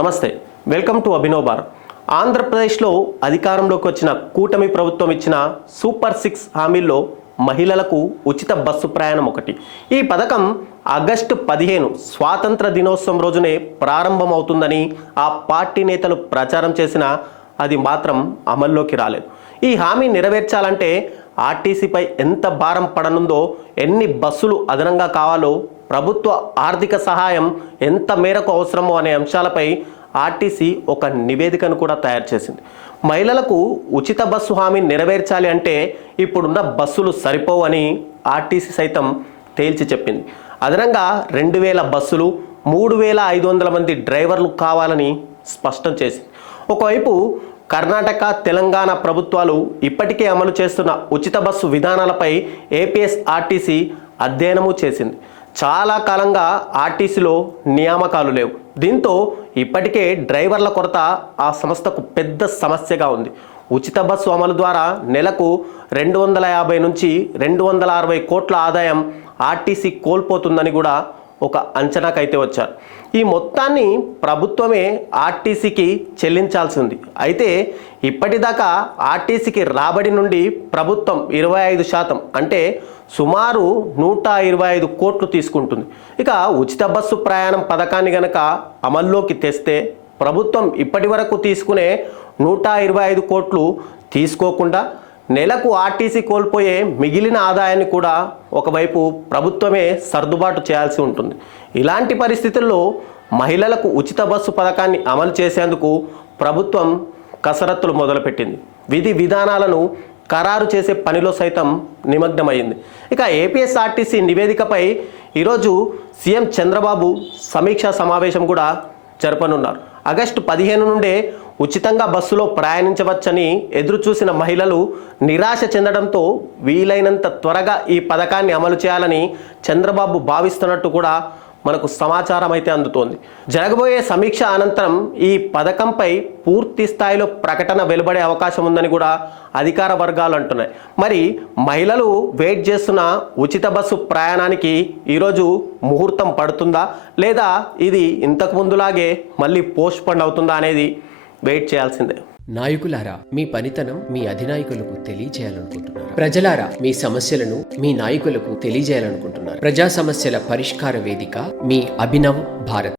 నమస్తే, welcome to Abhinav Bharat. ఆంధ్రప్రదేశ్లో అధికారంలోకి వచ్చిన కూటమి ప్రభుత్వం ఇచ్చిన సూపర్ 6 హామీల్లో మహిళలకు ఉచిత బస్సు ప్రయాణం ఒకటి. ఈ పథకం ఆగస్టు 15 స్వాతంత్ర దినోత్సవం రోజునే ప్రారంభమవుతుందని ఆ పార్టీ నేతలు ప్రచారం చేసినా అది మాత్రం అమల్లోకి రాలేదు. ఈ హామీ నెరవేర్చాలంటే ఆర్టీసీపై ఎంత భారం పడనుందో, ఎన్ని బస్సులు అదనంగా కావాలో, ప్రభుత్వ ఆర్థిక సహాయం ఎంత మేరకు అవసరమో అనే అంశాలపై ఆర్టీసీ ఒక నివేదికను కూడా తయారు చేసింది. మహిళలకు ఉచిత బస్సు హామీ నెరవేర్చాలి అంటే ఇప్పుడున్న బస్సులు సరిపోవని ఆర్టీసీ సైతం తేల్చి చెప్పింది. అదనంగా 2000 బస్సులు, 3500 మంది డ్రైవర్లు కావాలని స్పష్టం చేసింది. ఒకవైపు కర్ణాటక, తెలంగాణ ప్రభుత్వాలు ఇప్పటికే అమలు చేస్తున్న ఉచిత బస్సు విధానాలపై ఏపీఎస్ఆర్టీసీ అధ్యయనము చేసింది. చాలా కాలంగా ఆర్టీసీలో నియామకాలు లేవు. దీంతో ఇప్పటికే డ్రైవర్ల కొరత ఆ సంస్థకు పెద్ద సమస్యగా ఉంది. ఉచిత బస్సు అమలు ద్వారా నెలకు 250 నుంచి 260 కోట్ల ఆదాయం ఆర్టీసీ కోల్పోతుందని కూడా ఒక అంచనాకైతే వచ్చారు. ఈ మొత్తాన్ని ప్రభుత్వమే ఆర్టీసీకి చెల్లించాల్సి ఉంది. అయితే ఇప్పటిదాకా ఆర్టీసీకి రాబడి నుండి ప్రభుత్వం 25% అంటే సుమారు 125 కోట్లు తీసుకుంటుంది. ఇక ఉచిత బస్సు ప్రయాణం పథకాన్ని గనక అమల్లోకి తెస్తే ప్రభుత్వం ఇప్పటి వరకు తీసుకునే 125 కోట్లు తీసుకోకుండా నెలకు ఆర్టీసీ కోల్పోయే మిగిలిన ఆదాయాన్ని కూడా ఒకవైపు ప్రభుత్వమే సర్దుబాటు చేయాల్సి ఉంటుంది. ఇలాంటి పరిస్థితుల్లో మహిళలకు ఉచిత బస్సు పథకాన్ని అమలు చేసేందుకు ప్రభుత్వం కసరత్తులు మొదలుపెట్టింది. విధి విధానాలను ఖరారు చేసే పనిలో సైతం నిమగ్నమైంది. ఇక ఏపీఎస్ఆర్టీసీ నివేదికపై ఈరోజు సీఎం చంద్రబాబు సమీక్షా సమావేశం కూడా జరపనున్నారు. ఆగస్టు 15 నుండే ఉచితంగా బస్సులో ప్రయాణించవచ్చని ఎదురు చూసిన మహిళలు నిరాశ చెందడంతో వీలైనంత త్వరగా ఈ పథకాన్ని అమలు చేయాలని చంద్రబాబు భావిస్తున్నట్టు కూడా మనకు సమాచారం అయితే అందుతోంది. జరగబోయే సమీక్ష అనంతరం ఈ పథకంపై పూర్తి స్థాయిలో ప్రకటన వెలువడే అవకాశం ఉందని కూడా అధికార వర్గాలు అంటున్నాయి. మరి మహిళలు వెయిట్ చేస్తున్న ఉచిత బస్సు ప్రయాణానికి ఈరోజు ముహూర్తం పడుతుందా, లేదా ఇది ఇంతకు ముందులాగే మళ్ళీ పోస్ట్ పోన్ అవుతుందా అనేది వెయిట్ చేయాల్సిందే. నాయకులారా, మీ పనితనం మీ అధినాయకులకు తెలియజేయాలనుకుంటున్నారు. ప్రజలారా, మీ సమస్యలను మీ నాయకులకు తెలియజేయాలనుకుంటున్నారు. ప్రజా సమస్యల పరిష్కార వేదిక మీ అభినవ్ భారత్.